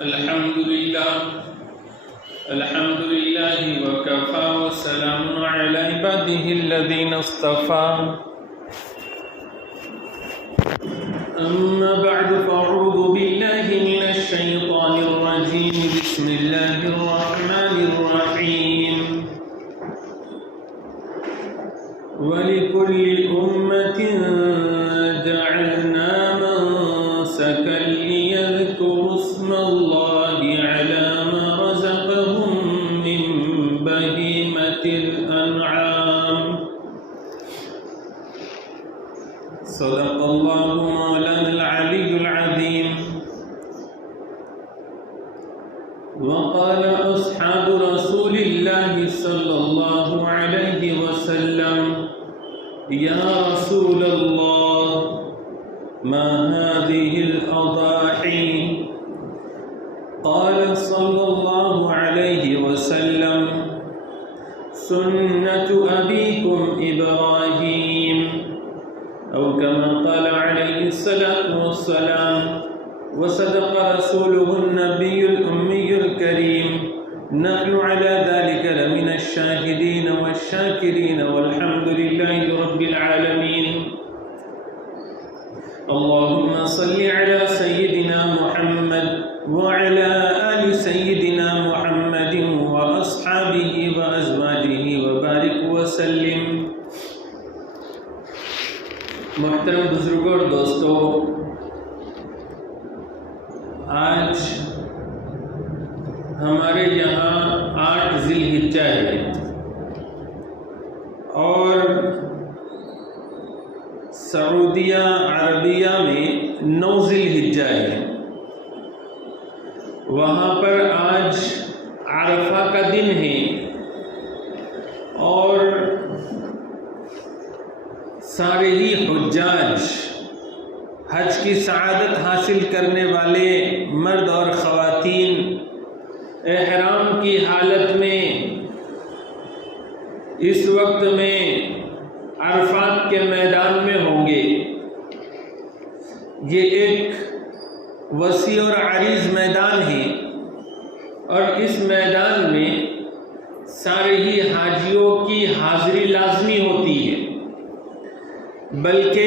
الحمد لله وكفى وسلام على عباده الذين اصطفى أما بعد فأعوذ بالله من الشيطان الرجيم بسم الله الرحمن الرحيم ولكل أمة جعلنا منسكا ليذكروا اسم الله على ما رزقهم من بهيمة الأنعام صدق الله مولانا العلي العظيم. وقال أصحاب رسول الله صلى الله عليه وسلم يا رسول الله ما هذه الأضاحي؟ قال صلى الله عليه وسلم سنة أبيكم إبراهيم أو كما قال عليه الصلاة والسلام. وصدق رسوله النبي الأمي الكريم. نحن على ذلك لمن الشاهدين والشاكرين والحمد لله رب العالمين. اللهم صل على سيدنا محمد وعلى آل سيدنا محمد وأصحابه وأزواجه وبارك وسلم. محترم بزرگوں اور دوستو، آج ہمارے یہاں 8 ذی الحجہ ہے اور سعودیہ عربیہ میں 9 ذی الحجہ ہے. وہاں پر آج عرفہ کا دن ہے اور سارے ہی حجاج، حج کی سعادت حاصل کرنے والے مرد اور خواتین احرام کی حالت میں اس وقت میں عرفات کے میدان میں ہوں گے. یہ ایک وسیع اور عریض میدان ہے اور اس میدان میں سارے ہی حاجیوں کی حاضری لازمی ہوتی ہے، بلکہ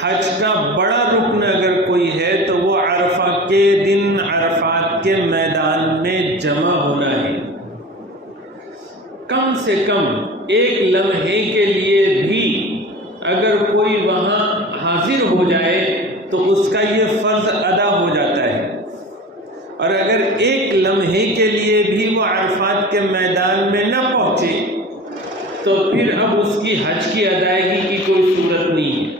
حج کا بڑا رکن اگر کوئی ہے تو وہ عرفہ کے دن عرفات کے میدان میں جمع ہونا ہے. کم سے کم ایک لمحے کے لیے بھی اگر کوئی وہاں حاضر ہو جائے تو اس کا یہ فرض ادا ہو جاتا ہے، اور اگر ایک لمحے کے لیے بھی وہ عرفات کے میدان میں نہ پہنچے تو پھر اب اس کی حج کی ادائیگی کی کوئی صورت نہیں ہے.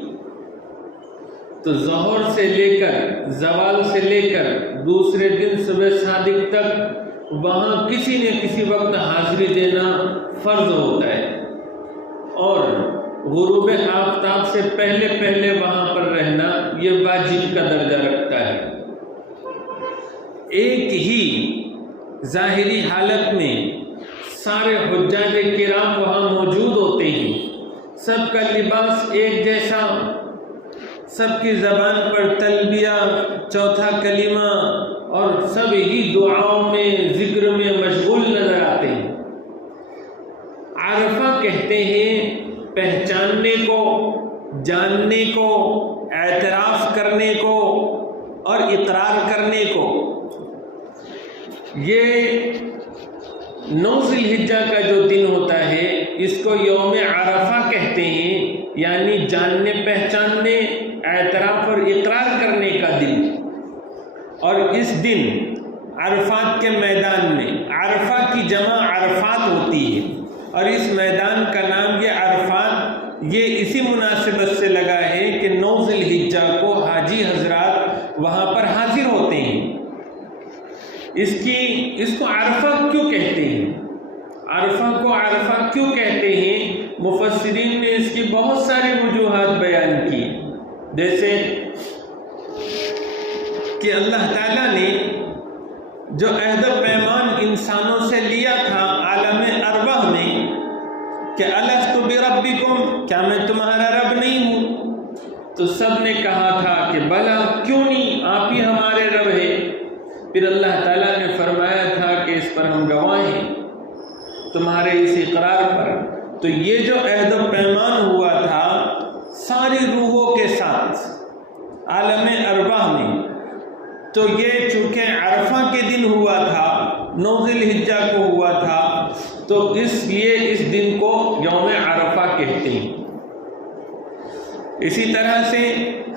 تو ظہر سے لے کر زوال سے لے کر دوسرے دن صبح صادق تک وہاں کسی نہ کسی وقت حاضری دینا فرض ہوتا ہے، اور غروب آفتاب سے پہلے پہلے وہاں پر رہنا یہ واجب کا درجہ رکھتا ہے. ایک ہی ظاہری حالت میں سارے حجاج کرام وہاں موجود ہوتے ہیں، سب کا لباس ایک جیسا، سب کی زبان پر تلبیہ، چوتھا کلمہ، اور سب ہی دعاؤں میں ذکر میں مشغول نظر آتے ہیں. عرفہ کہتے ہیں پہچاننے کو، جاننے کو، اعتراف کرنے کو اور اقرار کرنے کو. یہ 9 ذی الحجہ کا جو دن ہوتا ہے اس کو یوم عرفہ کہتے ہیں، یعنی جاننے پہچاننے، اعتراف اور اقرار کرنے کا دن. اور اس دن عرفات کے میدان میں، عرفہ کی جمع عرفات ہوتی ہے اور اس میدان کا نام یہ عرفات یہ اسی مناسبت سے لگا ہے کہ 9 ذی الحجہ کو حاجی حضرات وہاں پر حاضر ہوتے ہیں. اس کو عرفہ کیوں کہتے ہیں؟ عرفہ کو عرفہ کیوں کہتے ہیں؟ مفسرین نے اس کی بہت ساری وجوہات بیان کی، جیسے کہ اللہ تعالیٰ نے جو عہد و پیمان انسانوں سے لیا تھا عالم ارواح میں کہ الست بربکم، کیا میں تمہارا رب نہیں ہوں؟ تو سب نے کہا تھا کہ بلا، کیوں نہیں، آپ ہی ہمارے رب ہیں. پھر اللہ تعالیٰ نے فرمایا تھا کہ اس پر ہم گواہ ہیں تمہارے اس اقرار پر۔ تو یہ جو عہد و پیمان ہوا تھا ساری روحوں کے ساتھ عالم ارواح میں، تو یہ چونکہ عرفہ کے دن ہوا تھا، 9 ذی الحجہ کو ہوا تھا، تو اس لیے اس دن کو یوم عرفہ کہتے ہیں۔ اسی طرح سے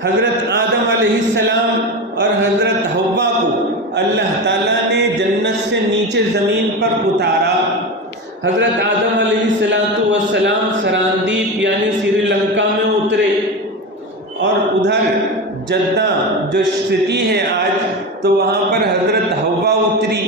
حضرت آدم علیہ السلام اور حضرت حوا کو اللہ تعالیٰ نے جنت سے نیچے زمین پر اتارا۔ حضرت آدم علیہ السلام سراندیپ یعنی سری لنکا میں اترے، اور ادھر جدہ جو سٹی ہے آج، تو وہاں پر حضرت حوا اتری،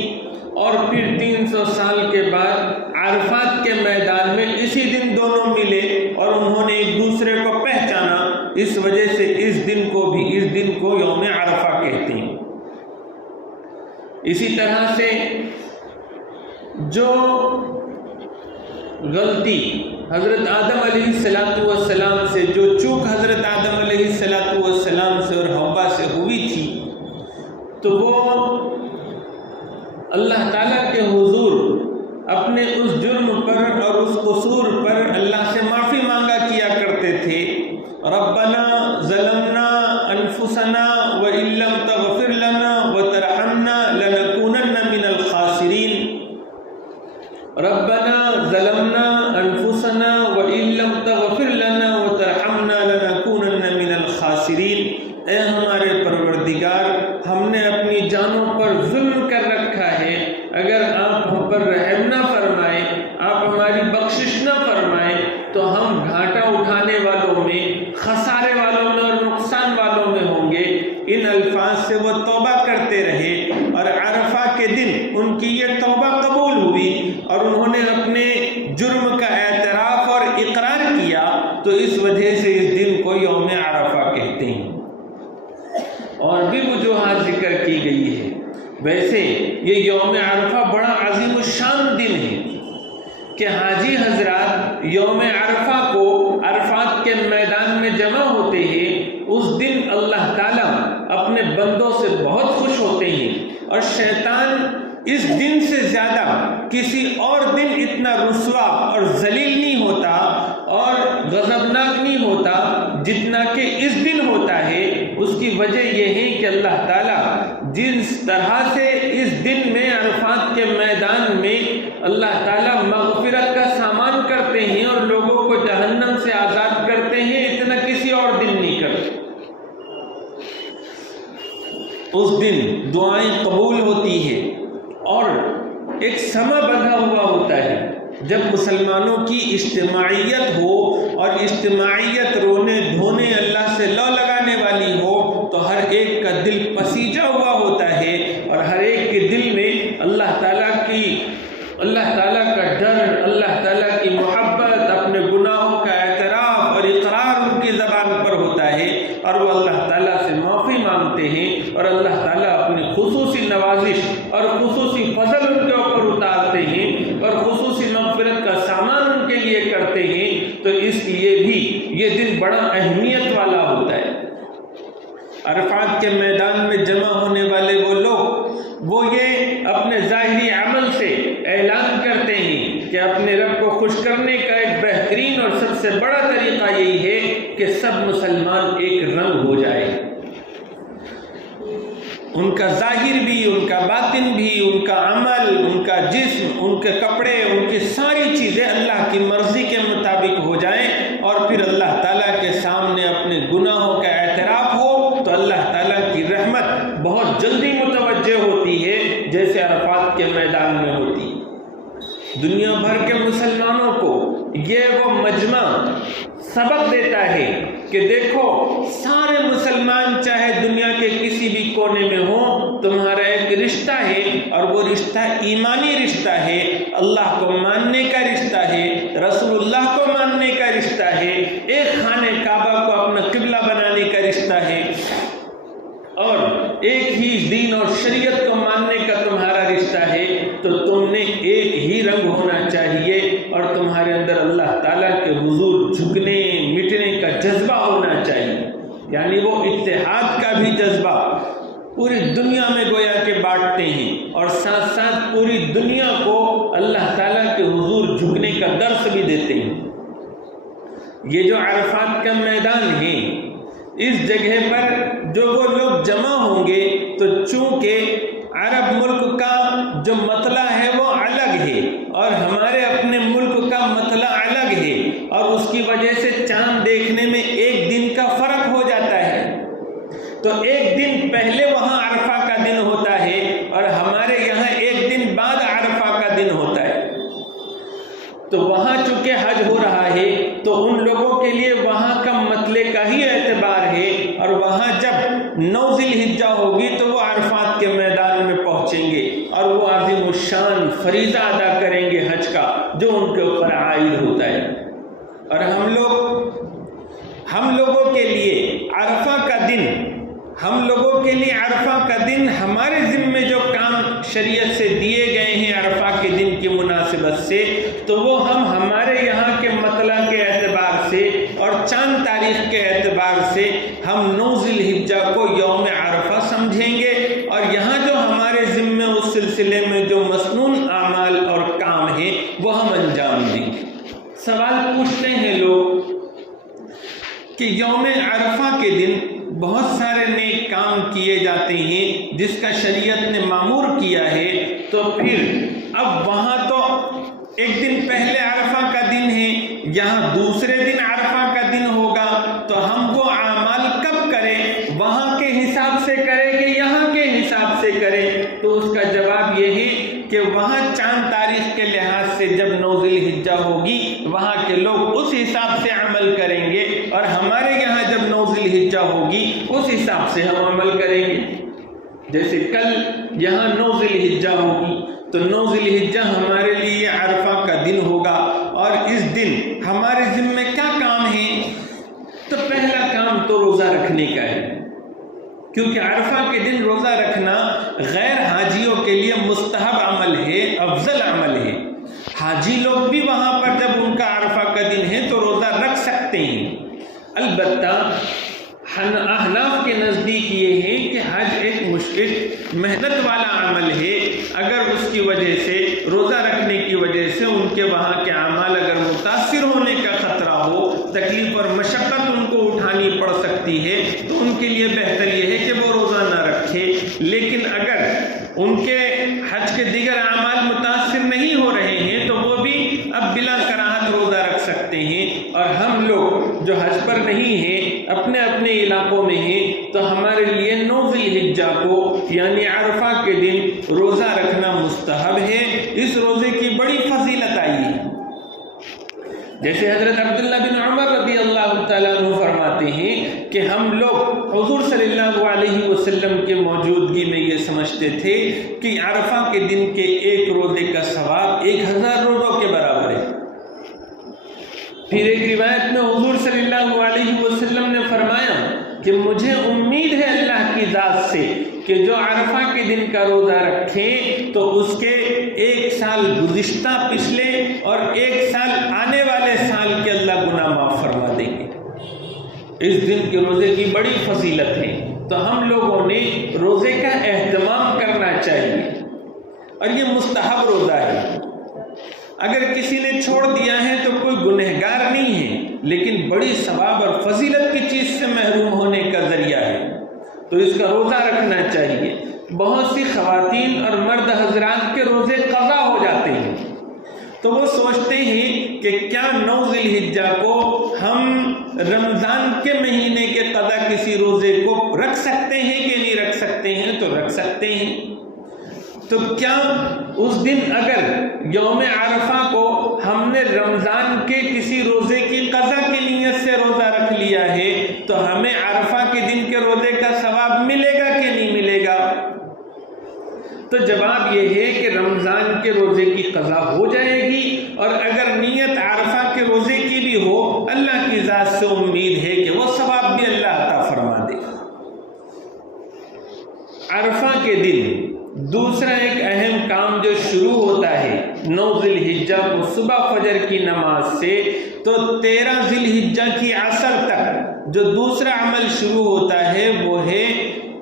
اور پھر 300 سال کے بعد عرفات کے میدان میں اسی دن دونوں ملے اور انہوں نے ایک دوسرے کو پہچانا۔ اس وجہ سے اس دن کو یوم عرفہ کہتے ہیں۔ اسی طرح سے جو غلطی حضرت آدم علیہ السلام سے، جو چوک حضرت آدم علیہ السلام سے اور حوا سے ہوئی تھی، تو وہ اللہ تعالیٰ کے حضور اپنے اس جرم پر اور اس قصور پر اللہ سے معافی مانگا کیا کرتے تھے۔ ربنا ظلمنا انفسنا وان لم تغفر لنا وترحمنا لنكونن من الخاسرین۔ ربنا ظلمنا انفسنا وان لم تغفر لنا وترحمنا لنكونن من الخاسرین۔ اے ہمارے پروردگار، ہم نے اپنی جانوں پر ظلم کر رکھا ہے، اگر آپ ہم پر رحم نہ فرمائیں، آپ ہماری بخشش نہ فرمائیں، تو ہم گھاٹا اٹھانے والوں میں، خسارے والوں میں اور نقصان والوں میں ہوں گے۔ ان الفاظ سے وہ توبہ کرتے رہے، اور عرفہ کے دن ان کی یہ توبہ قبول ہوئی اور انہوں نے اپنے جرم کا اعتراف اور اقرار کیا، تو اس وجہ سے اس دن کو یوم عرفہ کہتے ہیں۔ اور بھی وجوہات ذکر کی گئی ہے۔ ویسے یہ یوم عرفہ بڑا عظیم الشان دن ہے کہ حاجی حضرات یوم عرفہ کو عرفات کے میدان میں جمع ہوتے ہیں۔ اس دن اللہ تعالیٰ اپنے بندوں سے بہت خوش ہوتے ہیں، اور شیطان اس دن سے زیادہ کسی اور دن اتنا رسوا اور ذلیل نہیں ہوتا اور غضبناک نہیں ہوتا جتنا کہ اس دن ہوتا ہے۔ اس کی وجہ یہ ہے کہ اللہ تعالیٰ جس طرح سے اس دن میں عرفات کے میدان میں اللہ تعالیٰ مغفرت کا سامان کرتے ہیں اور لوگوں کو جہنم سے آزاد کرتے ہیں، اتنا کسی اور دن نہیں کرتے۔ اس دن دعائیں قبول ہوتی ہے اور ایک سما بندھا ہوا ہوتا ہے۔ جب مسلمانوں کی اجتماعیت ہو اور اجتماعیت رونے دھونے اللہ سے لو لگانے والی ہو، تو ہر ایک کا دل پسیجا ہوا ہوتا ہے، اور ہر ایک کے دل میں اللہ تعالیٰ کا ڈر، اللہ تعالیٰ کی محبت، اپنے گناہوں کا اعتراف اور اقرار ان کی زبان پر ہوتا ہے، اور وہ اللہ تعالیٰ سے معافی مانگتے ہیں، اور اللہ تعالیٰ اپنی خصوصی نوازش اور خصوصی فضل ان کے اوپر اتارتے ہیں اور خصوصی مغفرت کا سامان ان کے لیے کرتے ہیں۔ تو اس لیے بھی یہ دن بڑا اہمیت والا ہوتا ہے۔ عرفات کے میدان میں جمع ہونے والے وہ لوگ، وہ یہ اپنے ظاہری عمل سے اعلان کرتے ہیں کہ اپنے رب کو خوش کرنے کا ایک بہترین اور سب سے بڑا طریقہ یہی ہے کہ سب مسلمان ایک رنگ ہو جائے۔ ان کا ظاہر بھی، ان کا باطن بھی، ان کا عمل، ان کا جسم، ان کے کپڑے، ان کی ساری چیزیں اللہ کی مرضی کے مطابق ہو جائیں، اور پھر اللہ تعالیٰ کے سامنے اپنے گناہوں کا اعتراف ہو، تو اللہ تعالیٰ کی رحمت بہت جلدی متوجہ ہوتی ہے، جیسے عرفات کے میدان میں ہوتی ہے۔ دنیا بھر کے مسلمانوں کو یہ وہ مجمع سبق دیتا ہے کہ دیکھو سارے مسلمان چاہے دنیا کے کسی بھی کونے میں ہوں، تمہارا ایک رشتہ ہے، اور وہ رشتہ ایمانی رشتہ ہے، اللہ کو ماننے کا رشتہ ہے، رسول اللہ کو ماننے کا رشتہ ہے، ایک خانہ کعبہ کو اپنا قبلہ بنانے کا رشتہ ہے، اور ایک ہی دین اور شریعت کو ماننے کا تمہارا رشتہ ہے۔ تو تم نے ایک ہی رنگ ہونا چاہیے، اور تمہارے اندر اللہ تعالیٰ کے حضور جھکنے مٹنے کا جذبہ ہونا چاہیے، یعنی وہ اتحاد کا بھی جذبہ۔ پوری دنیا میں گویا کہ بانٹتے ہیں اور ساتھ ساتھ پوری دنیا کو اللہ تعالیٰ کے حضور جھکنے کا درس بھی دیتے ہیں۔ یہ جو عرفات کا میدان ہے، اس جگہ پر جو وہ لوگ جمع ہوں گے تو چونکہ عرب ملک کا جو مطلع ہے وہ الگ ہے اور ہمارے اپنے ملک کا مطلع الگ ہے، اور اس کی وجہ سے چاند دیکھنے میں ایک دن کا فرق ہو جاتا ہے۔ تو ایک دن پہلے وہاں عرفہ کا دن ہوتا ہے اور ہمارے یہاں ایک دن بعد عرفہ کا دن ہوتا ہے۔ تو وہاں چونکہ حج ہو رہا ہے تو ان لوگوں کے لیے وہاں کا مطلع کا ہی اعتبار ہے، اور وہاں جب 9 ذی الحجہ ہوگی تو وہ عرفات کے میدان میں پہنچیں گے اور وہ عظیم الشان فریضہ ادا کریں گے حج کا جو ان کے اوپر عائد ہوتا ہے۔ اور ہم لوگوں کے لیے عرفہ کا دن ہمارے ذمے جو کام شریعت سے دیے گئے ہیں عرفہ کے دن کی مناسبت سے، تو وہ ہم ہمارے یہاں کے مطلع کے اعتبار سے اور چاند تاریخ کے اعتبار سے ہم 9 ذی الحجہ کو یوم عرفہ سمجھیں گے، اور یہاں جو ہمارے ذمے اس سلسلے میں جو مسنون اعمال اور کام ہیں وہ ہم انجام دیں گے۔ سوال پوچھتے ہیں لوگ کہ یوم عرفہ کے دن بہت سارے نیک کام کیے جاتے ہیں جس کا شریعت نے مامور کیا ہے، تو پھر اب وہاں تو ایک دن پہلے عرفہ کا دن ہے، یہاں دوسرے دن عرفہ کا دن ہوگا، تو ہم وہ اعمال کب کریں؟ وہاں کے حساب سے کریں کہ یہاں کے حساب سے کریں؟ تو اس کا جواب یہ ہے کہ وہاں چاند تاریخ کے لحاظ سے جب 9 ذی الحجہ ہوگی وہاں کے لوگ اس حساب سے عمل کریں گے، اور ہمارے یہاں جب 9 ذی الحجہ ہوگی اس حساب سے ہم عمل کریں گے۔ جیسے کل یہاں 9 ذی الحجہ ہوگی تو 9 ذی الحجہ ہمارے لیے عرفہ کا دن ہوگا، اور اس دن ہمارے ذمے کیا کام ہے؟ تو پہلا کام تو روزہ رکھنے کا ہے، کیونکہ عرفہ کے دن روزہ رکھنا غیر حاجیوں کے لیے مستحب عمل ہے، افضل عمل ہے۔ حاجی لوگ بھی وہاں پر جب ان کا عرفہ کا دن ہے تو روزہ رکھ سکتے ہیں۔ البتہ احناف کے نزدیک یہ ہے کہ حج ایک مشکل محنت والا عمل ہے، اگر اس کی وجہ سے روزہ رکھنے کی وجہ سے ان کے وہاں کے اعمال اگر متاثر ہونے کا خطرہ ہو، تکلیف اور مشقت ان کو اٹھانی پڑ سکتی ہے، تو ان کے لیے بہتر یہ ہے کہ وہ روزہ نہ رکھے۔ لیکن اگر ان کے حج کے دیگر اعمال متاثر نہیں ہو رہے ہیں تو وہ بھی اب بلا کراہت روزہ رکھ سکتے ہیں۔ اور ہم لوگ جو حج پر نہیں ہیں، اپنے اپنے علاقوں میں ہیں، تو ہمارے لیے 9 ذی الحجہ کو یعنی عرفہ کے دن روزہ رکھنا مستحب ہے۔ اس روزے کی بڑی فضیلت آئی ہے، جیسے حضرت عبداللہ بن عمر رضی اللہ تعالیٰ عنہ فرماتے ہیں کہ ہم لوگ حضور صلی اللہ علیہ وسلم کے موجودگی میں یہ سمجھتے تھے کہ عرفہ کے دن کے ایک روزے کا ثواب 1000 روزوں کے برابر ہے۔ پھر ایک روایت میں حضور صلی اللہ علیہ وسلم نے فرمایا کہ مجھے امید ہے اللہ کی ذات سے کہ جو عرفہ کے دن کا روزہ رکھیں تو اس کے 1 سال گزشتہ پچھلے اور 1 سال آنے والے سال کے اللہ گناہ معاف فرما دیں گے۔ اس دن کے روزے کی بڑی فضیلت ہے، تو ہم لوگوں نے روزے کا اہتمام کرنا چاہیے، اور یہ مستحب روزہ ہے۔ اگر کسی نے چھوڑ دیا ہے تو کوئی گنہگار نہیں ہے، لیکن بڑی ثواب اور فضیلت کی چیز سے محروم ہونے کا ذریعہ ہے، تو اس کا روزہ رکھنا چاہیے۔ بہت سی خواتین اور مرد حضرات کے روزے قضا ہو جاتے ہیں، تو وہ سوچتے ہیں کہ کیا 9 ذی الحجہ کو ہم رمضان کے مہینے کے قضا کسی روزے کو رکھ سکتے ہیں کہ نہیں رکھ سکتے ہیں؟ تو رکھ سکتے ہیں۔ تو کیا اس دن اگر یوم عرفہ کو ہم نے رمضان کے کسی روزے کی قضا کی نیت سے روزہ رکھ لیا ہے تو ہمیں عرفہ کے دن کے روزے کا ثواب ملے گا کہ نہیں ملے گا؟ تو جواب یہ ہے کہ رمضان کے روزے کی قضا ہو جائے گی، اور اگر نیت عرفہ کے روزے کی بھی ہو، اللہ کی ذات سے امید ہے کہ وہ ثواب بھی اللہ عطا فرما دے گا۔ عرفہ کے دن دوسرا ایک اہم کام جو شروع ہوتا ہے 9 ذی الحجہ کو صبح فجر کی نماز سے، تو 13 ذی الحجہ کی عصر تک جو دوسرا عمل شروع ہوتا ہے وہ ہے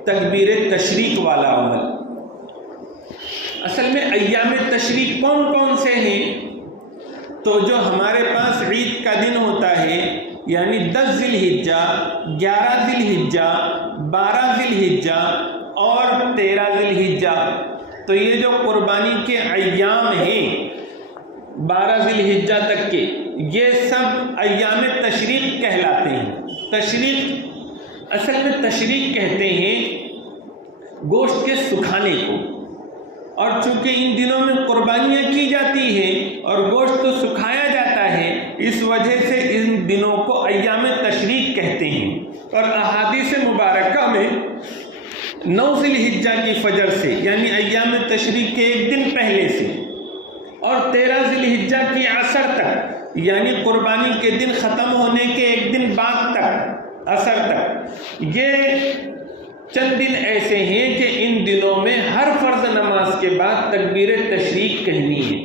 تکبیر تشریق والا عمل۔ اصل میں ایام تشریق کون کون سے ہیں؟ تو جو ہمارے پاس عید کا دن ہوتا ہے، یعنی 10 ذی الحجہ، 11 ذی الحجہ، 12 ذی الحجہ اور 13 ذی الحجہ، تو یہ جو قربانی کے ایام ہیں 12 ذی الحجہ تک کے، یہ سب ایام تشریق کہلاتے ہیں۔ تشریق، اصل میں تشریق کہتے ہیں گوشت کے سکھانے کو، اور چونکہ ان دنوں میں قربانیاں کی جاتی ہیں اور گوشت تو سکھایا جاتا ہے، اس وجہ سے ان دنوں کو ایام تشریق کہتے ہیں۔ اور احادیث مبارکہ میں 9 ذی الحجہ کی فجر سے، یعنی ایام تشریق کے ایک دن پہلے سے، اور 13 ذی الحجہ کی عصر تک، یعنی قربانی کے دن ختم ہونے کے ایک دن بعد تک، عصر تک، یہ چند دن ایسے ہیں کہ ان دنوں میں ہر فرض نماز کے بعد تکبیر تشریق کہنی ہے۔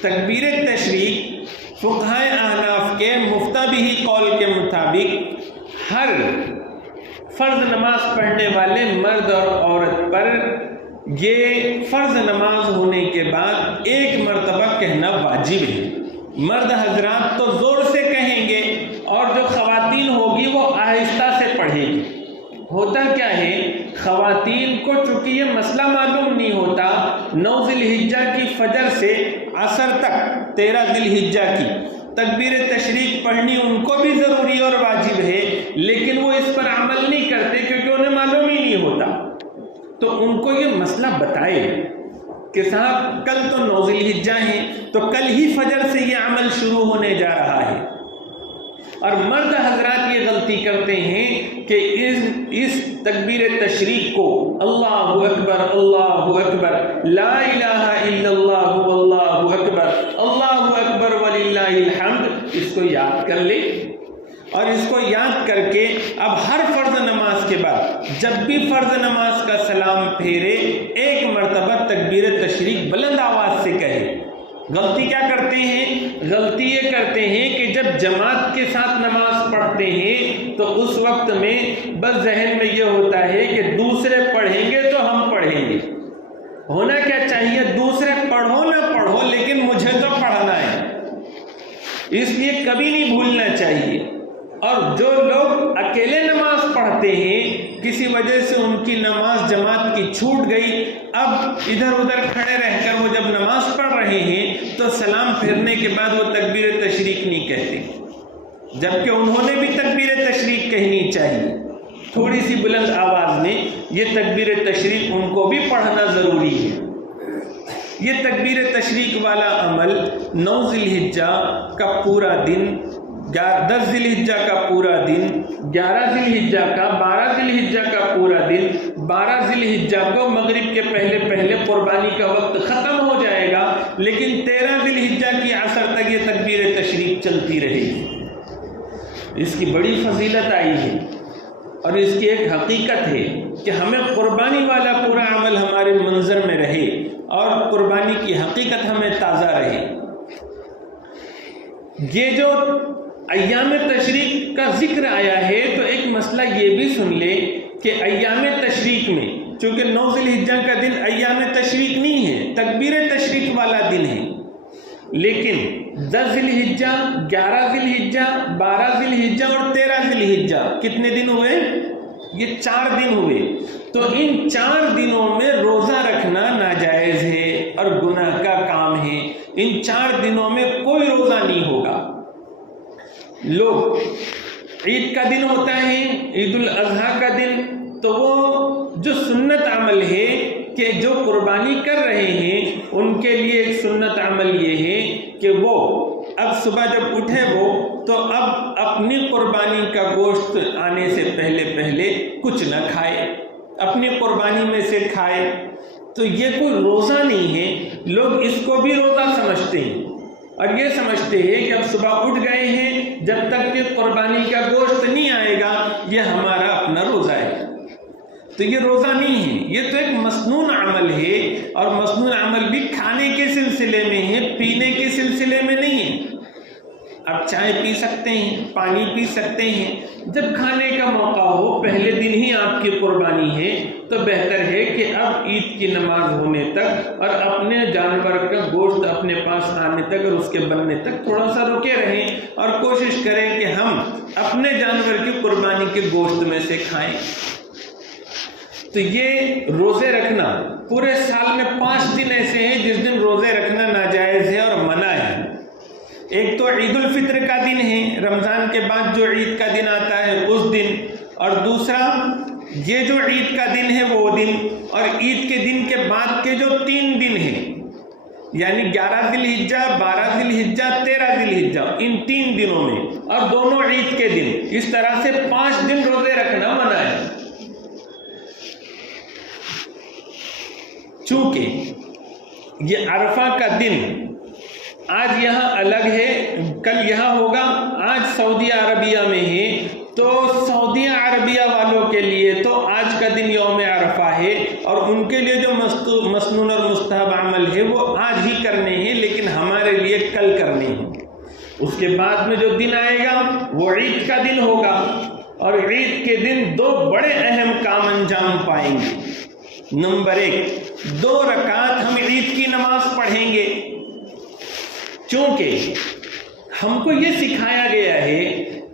تکبیر تشریق فقہائے احناف کے مفتبی قول کے مطابق ہر فرض نماز پڑھنے والے مرد اور عورت پر یہ فرض نماز ہونے کے بعد ایک مرتبہ کہنا واجب ہے۔ مرد حضرات تو زور سے کہیں گے اور جو خواتین ہوگی وہ آہستہ سے پڑھے گی۔ ہوتا کیا ہے، خواتین کو چونکہ یہ مسئلہ معلوم نہیں ہوتا، 9 ذی الحجہ کی فجر سے عصر تک 13 ذی الحجہ کی تکبیر تشریق پڑھنی ان کو بھی ضروری اور واجب ہے، لیکن وہ اس پر عمل نہیں کرتے کیونکہ انہیں معلوم ہی نہیں ہوتا۔ تو ان کو یہ مسئلہ بتائے کہ صاحب کل تو 9 ذی الحجہ ہیں، تو کل ہی فجر سے یہ عمل شروع ہونے جا رہا ہے۔ اور مرد حضرات یہ غلطی کرتے ہیں کہ اس تکبیر تشریق کو اللہ اکبر اللہ اکبر لا الہ الا اللہ واللہ اکبر اللہ اکبر وللہ الحمد، اس کو یاد کر لے، اور اس کو یاد کر کے اب ہر فرض نماز کے بعد جب بھی فرض نماز کا سلام پھیرے ایک مرتبہ تکبیر تشریق بلند آواز سے کہے۔ غلطی کیا کرتے ہیں؟ غلطی یہ کرتے ہیں کہ جب جماعت کے ساتھ نماز پڑھتے ہیں تو اس وقت میں بس ذہن میں یہ ہوتا ہے کہ دوسرے پڑھیں گے تو ہم پڑھیں گے۔ ہونا کیا چاہیے، دوسرے پڑھو نہ پڑھو لیکن مجھے تو پڑھنا ہے، اس لیے کبھی نہیں بھولنا چاہیے۔ اور جو لوگ اکیلے نماز پڑھتے ہیں، کسی وجہ سے ان کی نماز جماعت کی چھوٹ گئی، اب ادھر ادھر کھڑے رہ کر وہ جب نماز پڑھ رہے ہیں تو سلام پھیرنے کے بعد وہ تکبیر تشریق نہیں کہتے، جبکہ انہوں نے بھی تکبیر تشریق کہنی چاہیے تھوڑی سی بلند آواز میں۔ یہ تکبیر تشریق ان کو بھی پڑھنا ضروری ہے۔ یہ تکبیر تشریق والا عمل 9 ذی الحجہ کا پورا دن، 10 ذی الحجہ کا پورا دن، 11 ذی الحجہ کا، 12 ذی الحجہ کا پورا دن، 12 ذی الحجہ کو مغرب کے پہلے پہلے قربانی کا وقت ختم ہو جائے گا، لیکن 13 ذی الحجہ کی عصر تک یہ تکبیر تشریق چلتی رہے گی۔ اس کی بڑی فضیلت آئی ہے اور اس کی ایک حقیقت ہے کہ ہمیں قربانی والا پورا عمل ہمارے منظر میں رہے اور قربانی کی حقیقت ہمیں تازہ رہے۔ یہ جو ایام تشریق کا ذکر آیا ہے تو ایک مسئلہ یہ بھی سن لے کہ ایام تشریق میں چونکہ 9 ذی الحجہ کا دن ایام تشریق نہیں ہے، تکبیر تشریق والا دن ہے، لیکن 10 ذی الحجہ، 11 ذی الحجہ، 12 ذی الحجہ اور 13 ذی الحجہ کتنے دن ہوئے؟ یہ 4 دن ہوئے۔ تو ان 4 دنوں میں روزہ رکھنا ناجائز ہے اور گناہ کا کام ہے۔ ان 4 دنوں میں کوئی روزہ نہیں ہوگا۔ لوگ عید کا دن ہوتا ہے، عید الاضحیٰ کا دن، تو وہ جو سنت عمل ہے کہ جو قربانی کر رہے ہیں ان کے لیے ایک سنت عمل یہ ہے کہ وہ اب صبح جب اٹھے وہ تو اب اپنی قربانی کا گوشت آنے سے پہلے پہلے کچھ نہ کھائے، اپنی قربانی میں سے کھائے۔ تو یہ کوئی روزہ نہیں ہے، لوگ اس کو بھی روزہ سمجھتے ہیں اور یہ سمجھتے ہیں کہ اب صبح اٹھ گئے ہیں، جب تک کہ قربانی کا گوشت نہیں آئے گا یہ ہمارا اپنا روزہ ہے۔ تو یہ روزہ نہیں ہے، یہ تو ایک مسنون عمل ہے، اور مسنون عمل بھی کھانے کے سلسلے میں ہے، پینے کے سلسلے میں نہیں ہے۔ آپ چائے پی سکتے ہیں، پانی پی سکتے ہیں، جب کھانے کا موقع ہو، پہلے دن ہی آپ کی قربانی ہے تو بہتر ہے کہ اب عید کی نماز ہونے تک اور اپنے جانور کا گوشت اپنے پاس آنے تک اور اس کے بننے تک تھوڑا سا رکے رہیں اور کوشش کریں کہ ہم اپنے جانور کی قربانی کے گوشت میں سے کھائیں۔ تو یہ روزے رکھنا، پورے سال میں 5 دن ایسے ہیں جس دن روزے رکھنا ناجائز ہے اور منع ہے۔ ایک تو عید الفطر کا دن ہے، رمضان کے بعد جو عید کا دن آتا ہے اس دن، اور دوسرا یہ جو عید کا دن ہے وہ دن، اور عید کے دن کے بعد کے جو 3 دن ہیں، یعنی 11 ذی الحجہ، 12 ذی الحجہ، 13 ذی الحجہ، ان 3 دنوں میں، اور دونوں عید کے دن، اس طرح سے 5 دن روزے رکھنا منع ہے۔ چونکہ یہ عرفہ کا دن آج یہاں الگ ہے، کل یہاں ہوگا، آج سعودی عربیہ میں ہے، تو سعودی عربیہ والوں کے لیے تو آج کا دن یوم عرفہ ہے، اور ان کے لیے جو مسنون اور مستحب عمل ہے وہ آج ہی کرنے ہیں، لیکن ہمارے لیے کل کرنے ہیں۔ اس کے بعد میں جو دن آئے گا وہ عید کا دن ہوگا، اور عید کے دن 2 بڑے اہم کام انجام پائیں گے۔ نمبر 1، 2 رکعت ہم عید کی نماز پڑھیں گے، چونکہ ہم کو یہ سکھایا گیا ہے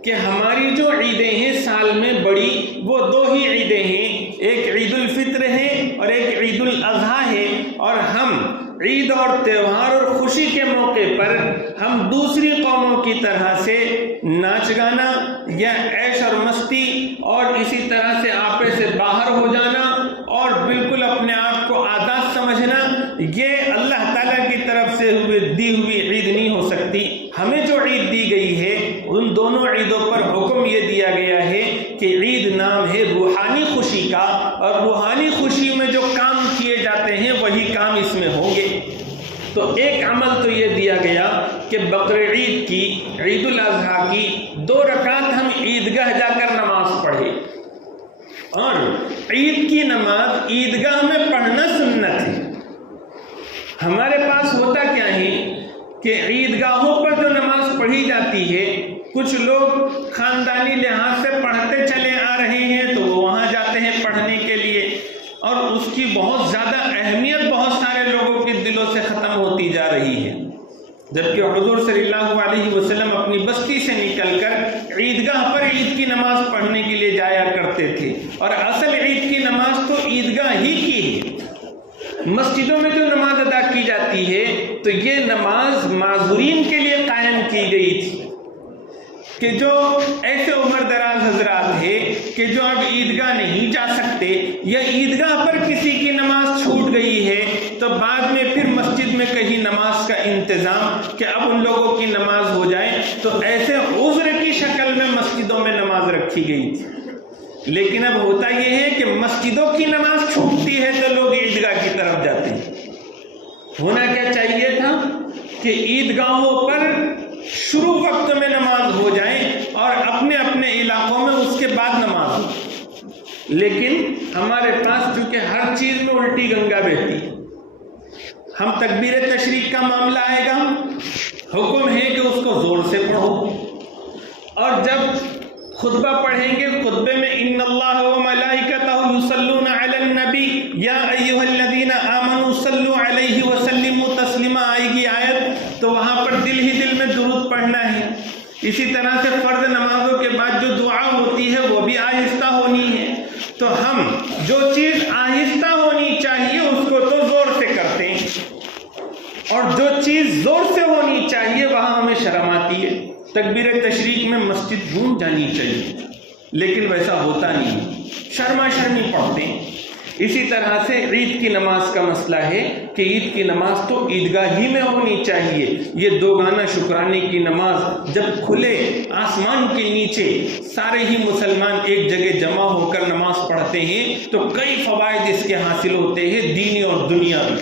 کہ ہماری جو عیدیں ہیں سال میں بڑی، وہ 2 ہی عیدیں ہیں، ایک عید الفطر ہے اور ایک عید الاضحیٰ ہے، اور ہم عید اور تہوار اور خوشی کے موقع پر ہم دوسری قوموں کی طرح سے ناچ گانا یا عیش اور مستی اور اسی طرح سے آپے سے باہر ہو جانا اور بالکل اپنے آپ کو آزاد سمجھنا، یہ اللہ تعالیٰ کی طرف سے دی ہوئی عید نہیں ہو سکتی۔ ہمیں جو عید دی گئی ہے ان دونوں عیدوں پر حکم یہ دیا گیا ہے کہ عید نام ہے روحانی خوشی کا، اور روحانی خوشی میں جو کام کیے جاتے ہیں وہی کام اس میں ہوں گے۔ تو ایک عمل تو یہ دیا گیا کہ بقرعید کی، عید الاضحیٰ کی 2 رکعت ہم عیدگاہ جا کر نماز پڑھیں، اور عید کی نماز عیدگاہ میں پڑھنا سنت ہے۔ ہمارے پاس ہوتا کیا ہے کہ عیدگاہوں پر جو نماز پڑھی جاتی ہے، کچھ لوگ خاندانی لحاظ سے پڑھتے چلے آ رہے ہیں تو وہ وہاں جاتے ہیں پڑھنے کے لیے، اور اس کی بہت زیادہ اہمیت بہت سارے لوگوں کے دلوں سے ختم ہوتی جا رہی ہے، جبکہ حضور صلی اللہ علیہ وسلم اپنی بستی سے نکل کر عیدگاہ پر عید کی نماز پڑھنے کے لیے جایا کرتے تھے، اور اصل عید کی نماز تو عیدگاہ ہی کی ہے۔ مسجدوں میں جو نماز ادا کی جاتی ہے تو یہ نماز معذورین کے لیے قائم کی گئی تھی، کہ جو ایسے عمر دراز حضرات ہیں کہ جو اب عیدگاہ نہیں جا سکتے، یا عیدگاہ پر کسی کی نماز چھوٹ گئی ہے تو بعد میں پھر مسجد میں کہیں نماز کا انتظام کہ اب ان لوگوں کی نماز ہو جائے، تو ایسے عذر کی شکل میں مسجدوں میں نماز رکھی گئی تھی۔ لیکن اب ہوتا یہ ہے کہ مسجدوں کی نماز چھوٹتی ہے تو لوگ عیدگاہ کی طرف جاتے ہیں۔ ہونا کیا چاہیے تھا کہ عیدگاہوں پر شروع وقت میں نماز ہو جائے اور اپنے اپنے علاقوں میں اس کے بعد نماز ہو، لیکن ہمارے پاس چونکہ ہر چیز میں الٹی گنگا بہتی ہے، ہم تکبیر تشریق کا معاملہ آئے گا، حکم ہے کہ اس کو زور سے پڑھو، اور جب خطبہ پڑھیں گے خطبے میں ان اللہ و ملائکتہ یصلون علی النبی یا ایھا الذین آمنوا صلوا علیہ وسلموا تسلیما آئے گی آیت، تو وہاں پر دل ہی دل میں درود پڑھنا ہے۔ اسی طرح سے فرض نمازوں کے بعد جو دعا ہوتی ہے وہ بھی آہستہ ہونی ہے، تو ہم جو چیز آہستہ ہونی چاہیے اس کو تو زور سے کرتے ہیں، اور جو چیز زور سے ہونی چاہیے وہاں ہمیں شرم آتی ہے۔ تکبیر تشریق میں مسجد گونج جانی چاہیے، لیکن ویسا ہوتا نہیں، شرما شرمی پڑھتے ہیں۔ اسی طرح سے عید کی نماز کا مسئلہ ہے کہ عید کی نماز تو عیدگاہ ہی میں ہونی چاہیے۔ یہ دوگانہ شکرانے کی نماز جب کھلے آسمان کے نیچے سارے ہی مسلمان ایک جگہ جمع ہو کر نماز پڑھتے ہیں تو کئی فوائد اس کے حاصل ہوتے ہیں، دینی اور دنیاوی۔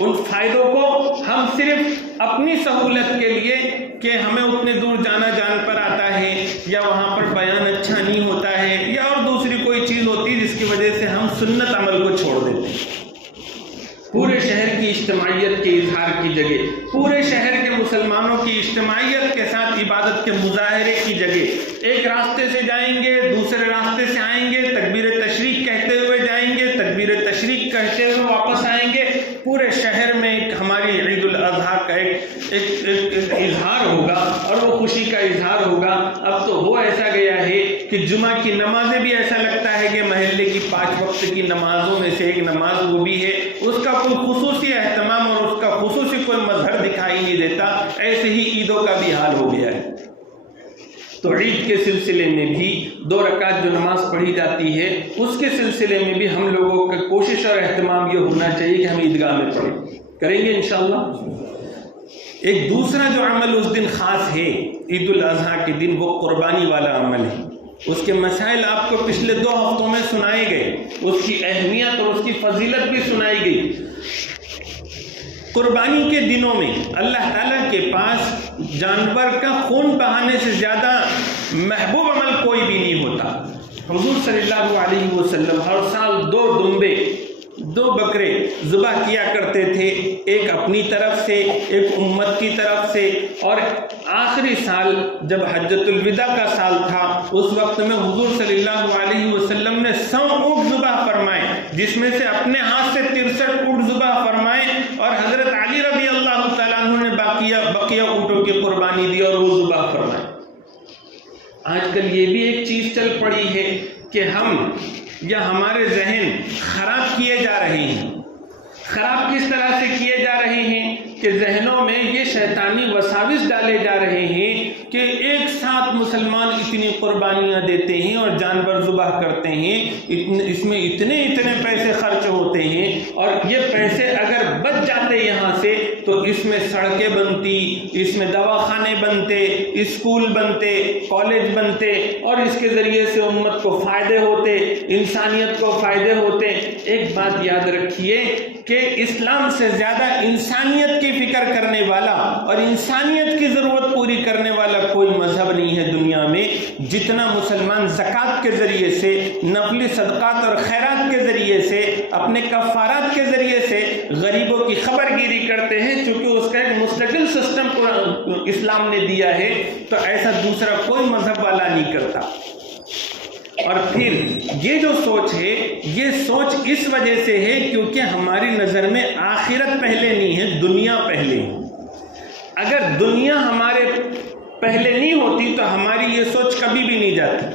ان فائدوں کو ہم صرف اپنی سہولت کے لیے کہ ہمیں اتنے دور جانا جان پر آتا ہے، یا وہاں پر بیان اچھا نہیں ہوتا ہے، یا اور دوسری کوئی چیز ہوتی ہے جس کی وجہ سے ہم سنت عمل کو چھوڑ دیتے ہیں۔ پورے شہر شہر کی اجتماعیت کے اظہار کی جگہ، پورے شہر کے مسلمانوں کی اجتماعیت کے ساتھ عبادت کے مظاہرے کی جگہ، ایک راستے سے جائیں گے دوسرے راستے سے آئیں گے، تکبیر تشریق کہتے ہوئے جائیں گے، تکبیر تشریق کہتے ہوئے واپس آئیں گے، پورے شہر میں ایک ہماری عید الاضحیٰ کا ایک اظہار ہوگا اور وہ خوشی کا اظہار ہوگا۔ اب تو ہو ایسا گیا ہے کہ جمعہ کی نمازیں بھی ایسا لگتا ہے کہ محلے کی 5 وقت کی نمازوں میں سے ایک نماز وہ بھی ہے، اس کا کوئی خصوصی اہتمام اور اس کا خصوصی کوئی مظہر دکھائی نہیں دیتا۔ ایسے ہی عیدوں کا بھی حال ہو گیا ہے۔ تو عید کے سلسلے میں بھی 2 رکعت جو نماز پڑھی جاتی ہے اس کے سلسلے میں بھی ہم لوگوں کا کوشش اور اہتمام یہ ہونا چاہیے کہ ہم عیدگاہ میں پڑھیں، کریں گے انشاءاللہ۔ ایک دوسرا جو عمل اس دن خاص ہے عید الاضحیٰ کے دن، وہ قربانی والا عمل ہے۔ اس کے مسائل آپ کو پچھلے 2 ہفتوں میں سنائے گئے، اس کی اہمیت اور اس کی فضیلت بھی سنائی گئی۔ قربانی کے دنوں میں اللہ تعالیٰ کے پاس جانور کا خون بہانے سے زیادہ محبوب عمل کوئی بھی نہیں ہوتا۔ حضور صلی اللہ علیہ وسلم ہر سال 2 دمبے 2 بکرے ذبح کیا کرتے تھے، ایک اپنی طرف سے ایک امت کی طرف سے، اور آخری سال جب حجۃ الوداع کا سال تھا اس وقت میں حضور صلی اللہ علیہ وسلم نے 100 اونٹ ذبح فرمائے، جس میں سے اپنے ہاتھ سے 63 اونٹ ذبح فرمائے، اور حضرت علی رضی اللہ تعالیٰ عنہ نے بقیہ اونٹوں کی قربانی دی اور وہ ذبح فرمائے۔ آج کل یہ بھی ایک چیز چل پڑی ہے کہ ہم یا ہمارے ذہن خراب کیے جا رہے ہیں۔ خراب کس طرح سے کیے جا رہے ہیں کہ ذہنوں میں یہ شیطانی وساوس ڈالے جا رہے ہیں کہ ایک ساتھ مسلمان اتنی قربانیاں دیتے ہیں اور جانور ذبح کرتے ہیں، اس میں اتنے پیسے خرچ ہوتے ہیں، اور یہ پیسے اگر بچ جاتے یہاں سے تو اس میں سڑکیں بنتی، اس میں دواخانے بنتے، اسکول بنتے، کالج بنتے، اور اس کے ذریعے سے امت کو فائدے ہوتے، انسانیت کو فائدے ہوتے۔ ایک بات یاد رکھیے کہ اسلام سے زیادہ انسانیت کی فکر کرنے والا اور انسانیت کی ضرورت پوری کرنے والا کوئی مذہب نہیں ہے دنیا میں، جتنا مسلمان زکوٰۃ کے ذریعے سے، نفلی صدقات اور خیرات کے ذریعے سے، اپنے کفارات کے ذریعے سے غریبوں کی خبر گیری کرتے ہیں، چونکہ اس کا ایک مستقل سسٹم اسلام نے دیا ہے، تو ایسا دوسرا کوئی مذہب والا نہیں کرتا۔ اور پھر یہ جو سوچ ہے، یہ سوچ اس وجہ سے ہے کیونکہ ہماری نظر میں آخرت پہلے نہیں ہے، دنیا پہلے ہے۔ اگر دنیا ہمارے پہلے نہیں ہوتی تو ہماری یہ سوچ کبھی بھی نہیں جاتی۔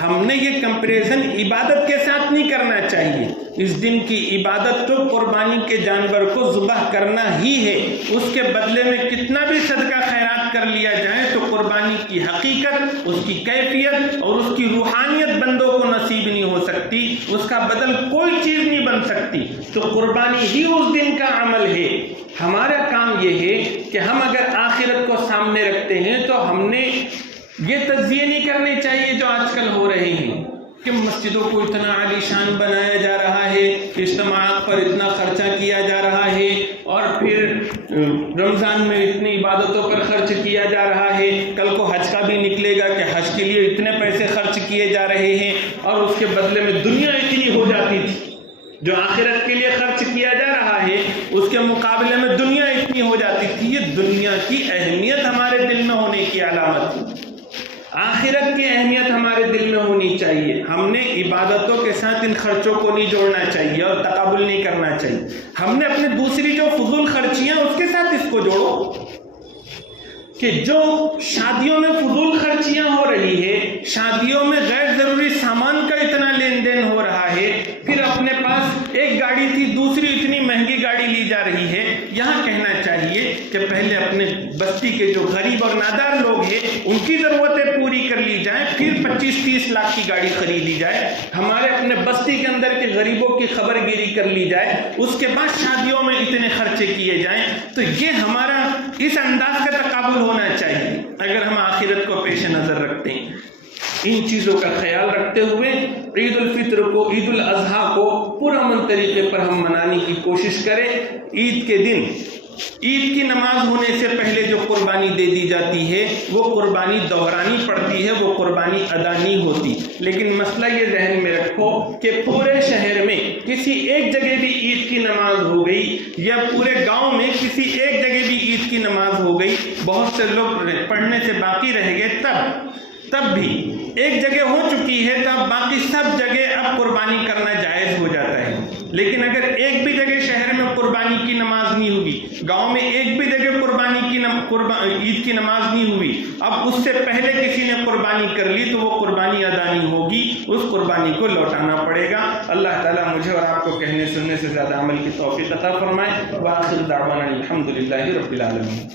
ہم نے یہ کمپیریزن عبادت کے ساتھ نہیں کرنا چاہیے۔ اس دن کی عبادت تو قربانی کے جانور کو ذبح کرنا ہی ہے، اس کے بدلے میں کتنا بھی صدقہ خیرات کر لیا جائے تو قربانی کی حقیقت، اس کی کیفیت اور اس کی روحانیت بندوں کو نصیب نہیں ہو سکتی، اس کا بدل کوئی چیز نہیں بن سکتی۔ تو قربانی ہی اس دن کا عمل ہے۔ ہمارا کام یہ ہے کہ ہم اگر آخرت کو سامنے رکھتے ہیں تو ہم نے یہ تجزیے نہیں کرنے چاہیے جو آج کل ہو رہے ہیں کہ مسجدوں کو اتنا عالی شان بنایا جا رہا ہے، اجتماعات پر اتنا خرچہ کیا جا رہا ہے، اور پھر رمضان میں اتنی عبادتوں پر خرچ کیا جا رہا ہے، کل کو حج کا بھی نکلے گا کہ حج کے لیے اتنے پیسے خرچ کیے جا رہے ہیں، اور اس کے بدلے میں دنیا اتنی ہو جاتی تھی۔ جو آخرت کے لیے خرچ کیا جا رہا ہے اس کے مقابلے میں دنیا اتنی ہو جاتی تھی۔ یہ دنیا کی اہمیت ہمارے دل میں ہونے کی علامت ہے۔ آخرت کی اہمیت ہمارے دل میں ہونی چاہیے۔ ہم نے عبادتوں کے ساتھ ان خرچوں کو نہیں جوڑنا چاہیے اور تقابل نہیں کرنا چاہیے۔ ہم نے اپنے دوسری جو فضول خرچیاں اس کے ساتھ اس کو جوڑو کہ جو شادیوں میں فضول خرچیاں ہو رہی ہے، شادیوں میں غیر ضروری سامان کا اتنا لین دین ہو رہا ہے، پھر اپنے پاس ایک گاڑی تھی دوسری اتنی مہنگی گاڑی لی جا رہی ہے۔ یہاں کہنا چاہیے کہ پہلے اپنے بستی کے جو غریب اور نادار لوگ ہیں ان کی ضرورتیں پوری کر لی جائیں، پھر 25-30 لاکھ کی گاڑی خریدی جائے۔ ہمارے اپنے بستی کے اندر کے غریبوں کی خبر گیری کر لی جائے، اس کے بعد شادیوں میں اتنے خرچے کیے جائیں۔ تو یہ ہمارا اس انداز کا تقابل ہونا چاہیے اگر ہم آخرت کو پیش نظر رکھتے ہیں۔ ان چیزوں کا خیال رکھتے ہوئے عید الفطر کو، عید الاضحیٰ کو پرامن طریقے پر ہم منانے کی کوشش کریں۔ عید کے دن عید کی نماز ہونے سے پہلے جو قربانی دے دی جاتی ہے وہ قربانی دہرانی پڑتی ہے، وہ قربانی ادا نہیں ہوتی۔ لیکن مسئلہ یہ ذہن میں رکھو کہ پورے شہر میں کسی ایک جگہ بھی عید کی نماز ہو گئی یا پورے گاؤں میں کسی ایک جگہ بھی عید کی نماز ہو گئی، بہت سے لوگ پڑھنے سے باقی رہ گئے، تب بھی ایک جگہ ہو چکی ہے، تب باقی سب جگہ اب قربانی کرنا جائز ہو جاتا ہے۔ لیکن اگر ایک بھی جگہ شہر میں قربانی کی نماز نہیں ہوگی، گاؤں میں ایک بھی جگہ عید کی نماز نہیں ہوئی، اب اس سے پہلے کسی نے قربانی کر لی تو وہ قربانی ادا نہیں ہوگی، اس قربانی کو لوٹانا پڑے گا۔ اللہ تعالیٰ مجھے اور آپ کو کہنے سننے سے زیادہ عمل کی توفیق عطا فرمائے۔ وآخر دعوانا الحمدللہ رب العالمین۔